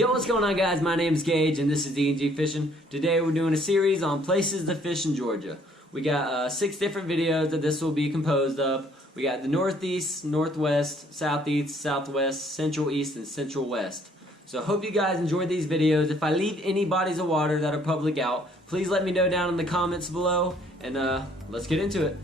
Yo, what's going on, guys? My name's Gage and this is D&G Fishing. Today we're doing a series on places to fish in Georgia. We got 6 different videos that this will be composed of. We got the northeast, northwest, southeast, southwest, central east, and central west. So I hope you guys enjoyed these videos. If I leave any bodies of water that are public out, please let me know down in the comments below, and let's get into it.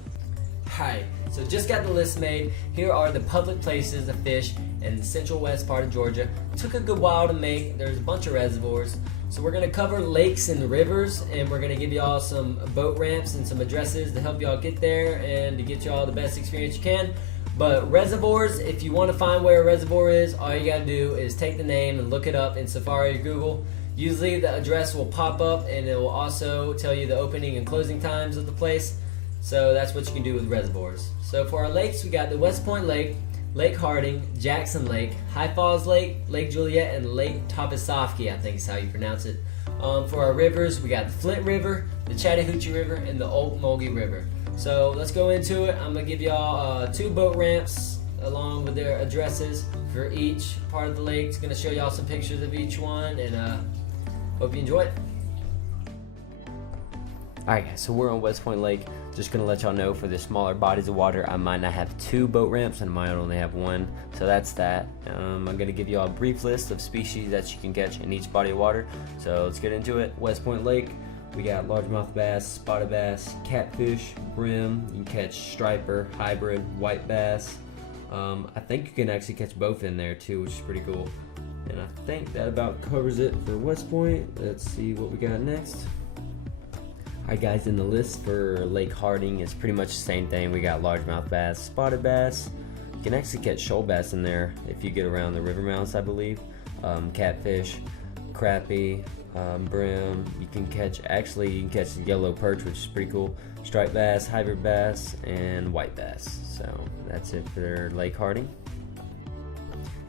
Alright, so just got the list made. Here are the public places to fish in the central west part of Georgia. Took a good while to make. There's a bunch of reservoirs. So we're going to cover lakes and rivers, and we're going to give y'all some boat ramps and some addresses to help y'all get there and to get y'all the best experience you can. But reservoirs, if you want to find where a reservoir is, all you got to do is take the name and look it up in Safari or Google. Usually the address will pop up and it will also tell you the opening and closing times of the place. So that's what you can do with reservoirs. So for our lakes, we got the West Point Lake, Lake Harding, Jackson Lake, High Falls Lake, Lake Juliet, and Lake Topisofsky, I think is how you pronounce it. For our rivers, we got the Flint River, the Chattahoochee River, and the Ocmulgee River. So let's go into it. I'm going to give y'all 2 boat ramps along with their addresses for each part of the lake. It's going to show y'all some pictures of each one, and hope you enjoy it. Alright guys, so we're on West Point Lake. Just going to let y'all know, for the smaller bodies of water, I might not have 2 boat ramps and I might only have 1. So that's that. I'm going to give y'all a brief list of species that you can catch in each body of water. So let's get into it. West Point Lake, we got largemouth bass, spotted bass, catfish, brim. You can catch striper, hybrid, white bass. I think you can actually catch both in there too, which is pretty cool. And I think that about covers it for West Point. Let's see what we got next. Alright guys, in the list for Lake Harding, it's pretty much the same thing. We got largemouth bass, spotted bass. You can actually catch shoal bass in there if you get around the river mouths, I believe. Catfish, crappie, brim. You can catch yellow perch, which is pretty cool. Striped bass, hybrid bass, and white bass. So that's it for Lake Harding.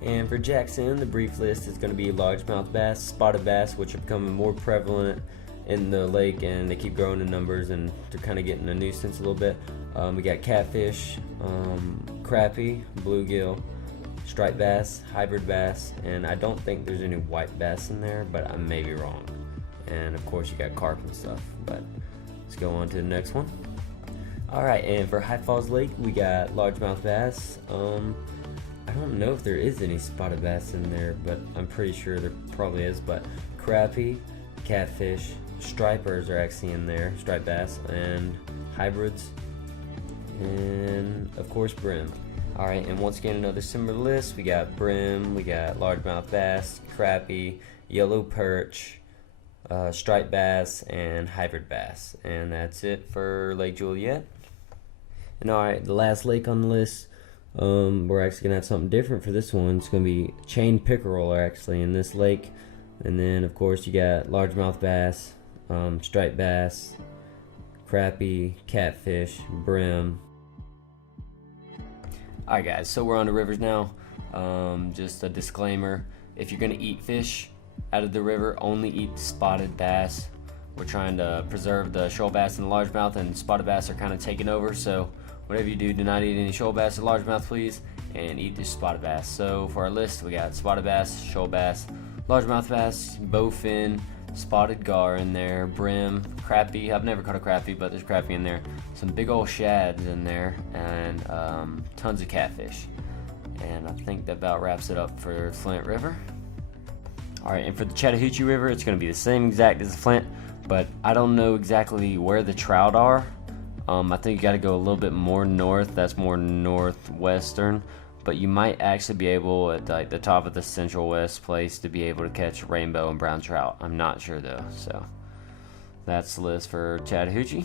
And for Jackson, the brief list is going to be largemouth bass, spotted bass, which are becoming more prevalent in the lake, and they keep growing in numbers, and they're kind of getting a nuisance a little bit. We got catfish, crappie, bluegill, striped bass, hybrid bass, and I don't think there's any white bass in there, but I may be wrong. And of course you got carp and stuff, but let's go on to the next one. Alright, and for High Falls Lake, we got largemouth bass. I don't know if there is any spotted bass in there, but I'm pretty sure there probably is. But crappie, catfish, stripers are actually in there, striped bass, and hybrids, and of course brim. Alright, and once again, another similar list. We got brim, we got largemouth bass, crappie, yellow perch, striped bass, and hybrid bass. And that's it for Lake Juliet. And alright, the last lake on the list, we're actually going to have something different for this one. It's going to be chain pickerel are actually in this lake. And then of course you got largemouth bass, striped bass, crappie, catfish, brim. Alright guys, so we're on the rivers now. Just a disclaimer, if you're going to eat fish out of the river, only eat spotted bass. We're trying to preserve the shoal bass and the largemouth, and spotted bass are kind of taking over, so whatever you do not eat any shoal bass or largemouth, please, and eat the spotted bass. So for our list, we got spotted bass, shoal bass, largemouth bass, bowfin, spotted gar in there, brim, crappie. I've never caught a crappie, but there's crappie in there. Some big old shads in there, and tons of catfish. And I think that about wraps it up for Flint River. Alright, and for the Chattahoochee River, it's going to be the same exact as the Flint, but I don't know exactly where the trout are. I think you got to go a little bit more north. That's more northwestern. But you might actually be able, at like the top of the central west place, to be able to catch rainbow and brown trout. I'm not sure though. So that's the list for Chattahoochee.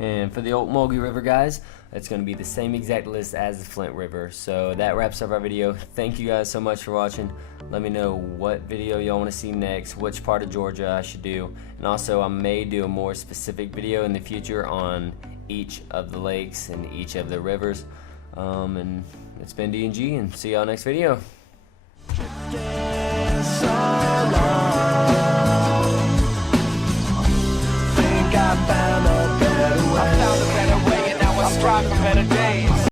And for the Ocmulgee River, guys, it's going to be the same exact list as the Flint River. So that wraps up our video. Thank you guys so much for watching. Let me know what video y'all want to see next, which part of Georgia I should do, and also I may do a more specific video in the future on each of the lakes and each of the rivers. And it's been D&G, and see y'all next video. I found a better way, and now I'm striving for better days.